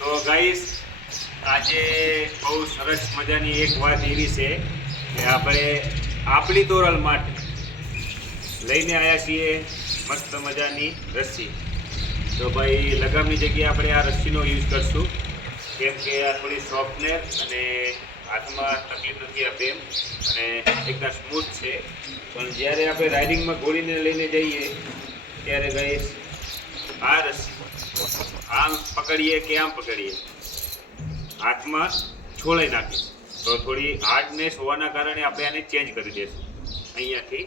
તો ગાઈસ આજે બહુ સરસ મજાની એક વાત એવી છે કે આપણે આપણી તોરલ માટે લઈને આવ્યા છીએ મસ્ત મજાની રસ્સી તો ભાઈ, લગામની જગ્યાએ આપણે આ રસ્સીનો યુઝ કરશું. કેમ કે આ થોડી સોફ્ટનેર અને હાથમાં તકલીફ નથી આપે એમ. અને એકદમ સ્મૂથ છે. પણ જ્યારે આપણે રાઇડિંગમાં ઘોડીને લઈને જઈએ, ત્યારે ગાઈસ આ રસ્સી આમ પકડીએ કે આમ પકડીએ? હાથમાં છોડાઈ નાખીએ તો થોડી હાર્ડનેસ હોવાના કારણે આપણે આને ચેન્જ કરી દઈશું અહીંયાથી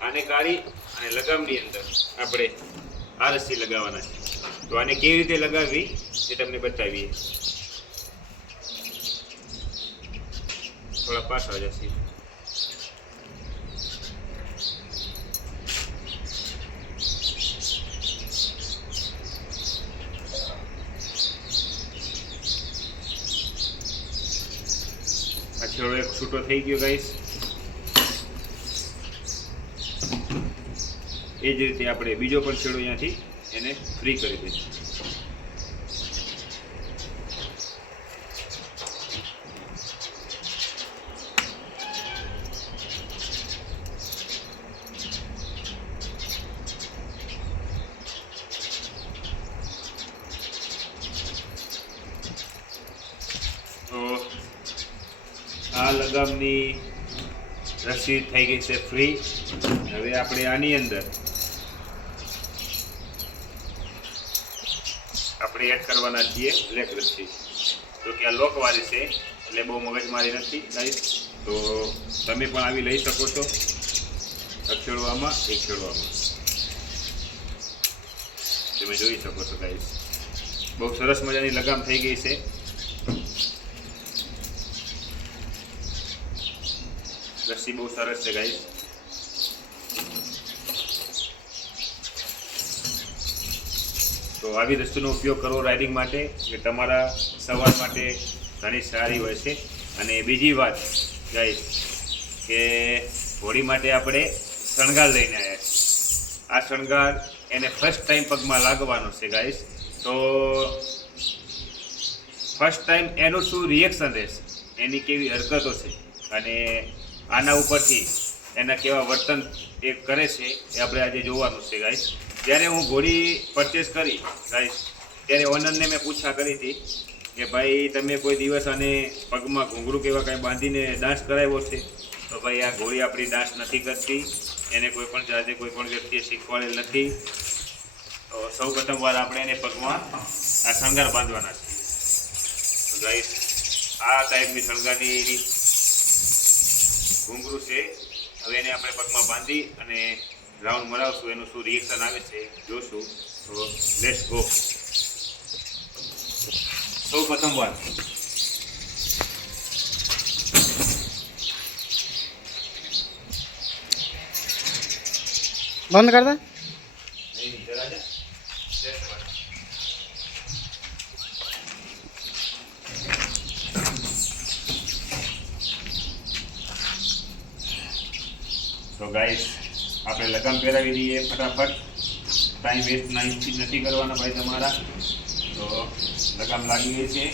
આને કાઢી અને લગામની અંદર આપણે આ રસી લગાવવાના છે. તો આને કેવી રીતે લગાવવી એ તમને બતાવીએ. થોડા પાછળ જશે. છેડો એક છૂટો થઈ ગયો ગાઈસ એ જ રીતે આપણે બીજો પણ છેડો અહીંયાથી એને ફ્રી કરી દઈશું તો આ લગામની રસી થઈ ગઈ છે ફ્રી હવે આપણે આની અંદર આપણે એડ કરવાના છીએ બ્લેક રસી. તો કે આ લોકવાળી છે, એટલે બહુ મગજમારી નથી ગાઈસ તો તમે પણ આવી લઈ શકો છો. ખેડવામાં એક છેડો તમે જોઈ શકો છો ગાઈસ બહુ સરસ મજાની લગામ થઈ ગઈ છે. લસ્સી બહુ સરસ છે ગાઈસ તો આવી વસ્તુનો ઉપયોગ કરવો રાઇડિંગ માટે, કે તમારા સવાર માટે ઘણી સારી હોય છે. અને બીજી વાત ગાઈસ કે હોળી માટે આપણે શણગાર લઈને આવ્યા છીએ. આ શણગાર એને ફર્સ્ટ ટાઈમ પગમાં લાગવાનો છે ગાઈસ તો ફર્સ્ટ ટાઈમ એનું શું રિએક્શન રહેશે? એની કેવી હરકતો છે? અને આના ઉપરથી એના કેવા વર્તન એ કરે છે એ આપણે આજે જોવાનું છે ગાઈસ જ્યારે હું ઘોડી પરચેસ કરી ગાઈસ ત્યારે ઓનરને મેં પૂછા કરી હતી કે ભાઈ, તમે કોઈ દિવસ આને પગમાં ઘૂંઘરું કે એવા કાંઈ બાંધીને ડાન્સ કરાવ્યો છે? તો ભાઈ, આ ઘોડી આપણી ડાન્સ નથી કરતી. એને કોઈ પણ જાતે કોઈ પણ વ્યક્તિએ શીખવાડેલ નથી. તો સૌ પ્રથમ વાર આપણે એને પગમાં આ શણગાર બાંધવાના છે. ગાઈસ આ ટાઈપની શણગારની ઘૂંઘરું છે. હવે એને આપણે પગમાં બાંધી અને રાઉન્ડ મરાવશું. એનું શું રિએક્શન આવે છે જોશું. તો લેટ્સ ગો સૌ પ્રથમ વાર બંધ કર તો ગાઈસ આપણે લગામ પહેરાવી દઈએ ફટાફટ. ટાઈમ વેસ્ટ નહીં નથી કરવાના ભાઈ તમારા. તો લગામ લાગી ગઈ છે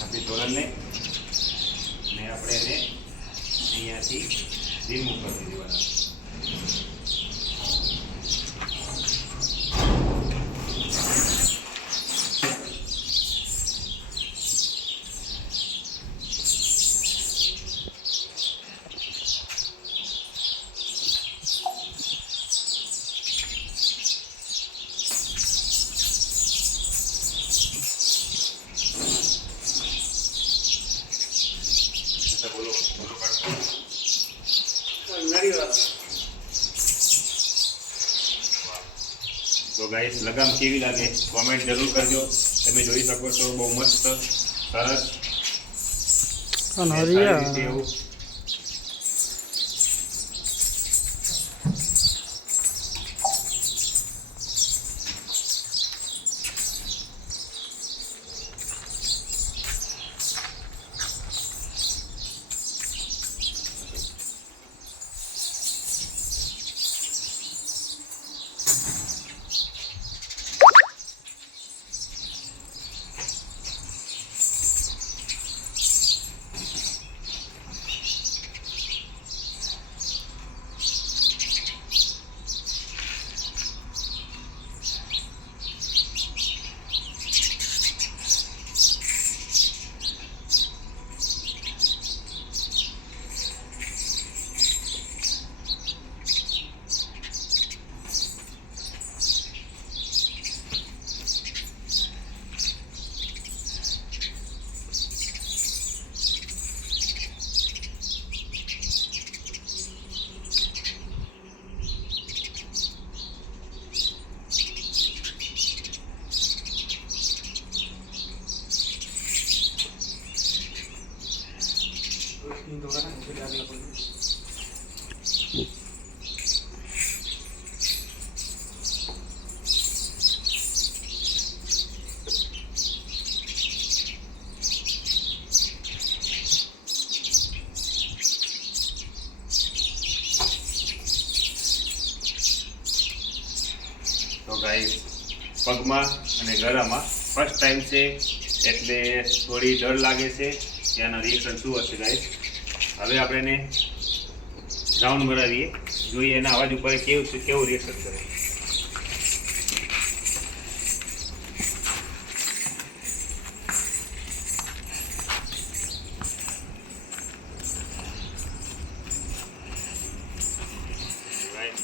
આપણી તોરણને ને આપણે એને અહીંયાથી રિમૂવ કરી દેવાના. તો ગાઈસ લગામ કેવી લાગે? કોમેન્ટ જરૂર કરજો. તમે જોઈ શકો છો બહુ મસ્ત સરસ. અને તો ગાય પગમાં અને ગળામાં ફર્સ્ટ ટાઈમ છે, એટલે થોડી ડર લાગે છે. ત્યાંના રિએક્શન શું હશે ગાય હવે આપણે એને રાઉન્ડ મરાવીએ જોઈએ એના અવાજ ઉપર કેવું છે, કેવું રિએક્શન કરે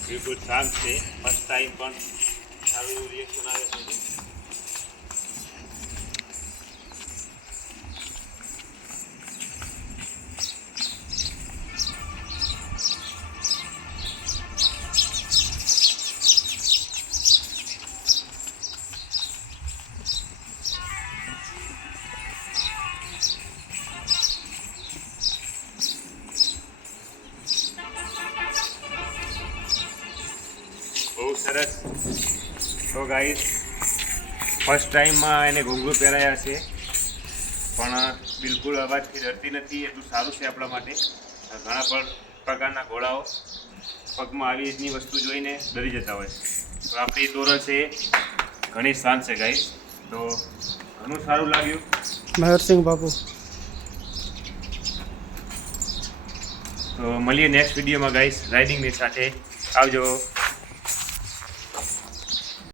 બિલકુલ શાંત છે. ફર્સ્ટ ટાઈમ પણ સારું રિએક્શન આવે છે. સરસ. તો ગાઈસ ફર્સ્ટ ટાઈમમાં એને ઘૂંઘળું પહેરાયા છે. પણ બિલકુલ અવાજથી ડરતી નથી એટલું સારું છે આપણા માટે. ઘણા પણ પ્રકારના ઘોડાઓ પગમાં આવી રીતની વસ્તુ જોઈને ડરી જતા હોય તો આપણી તોરણ છે ઘણી શાંત છે ગાઈસ તો ઘણું સારું લાગ્યું. મહેરસિંહ બાપુ. તો મળીએ નેક્સ્ટ વિડીયોમાં ગાઈસ રાઇડિંગની સાથે. આવજો.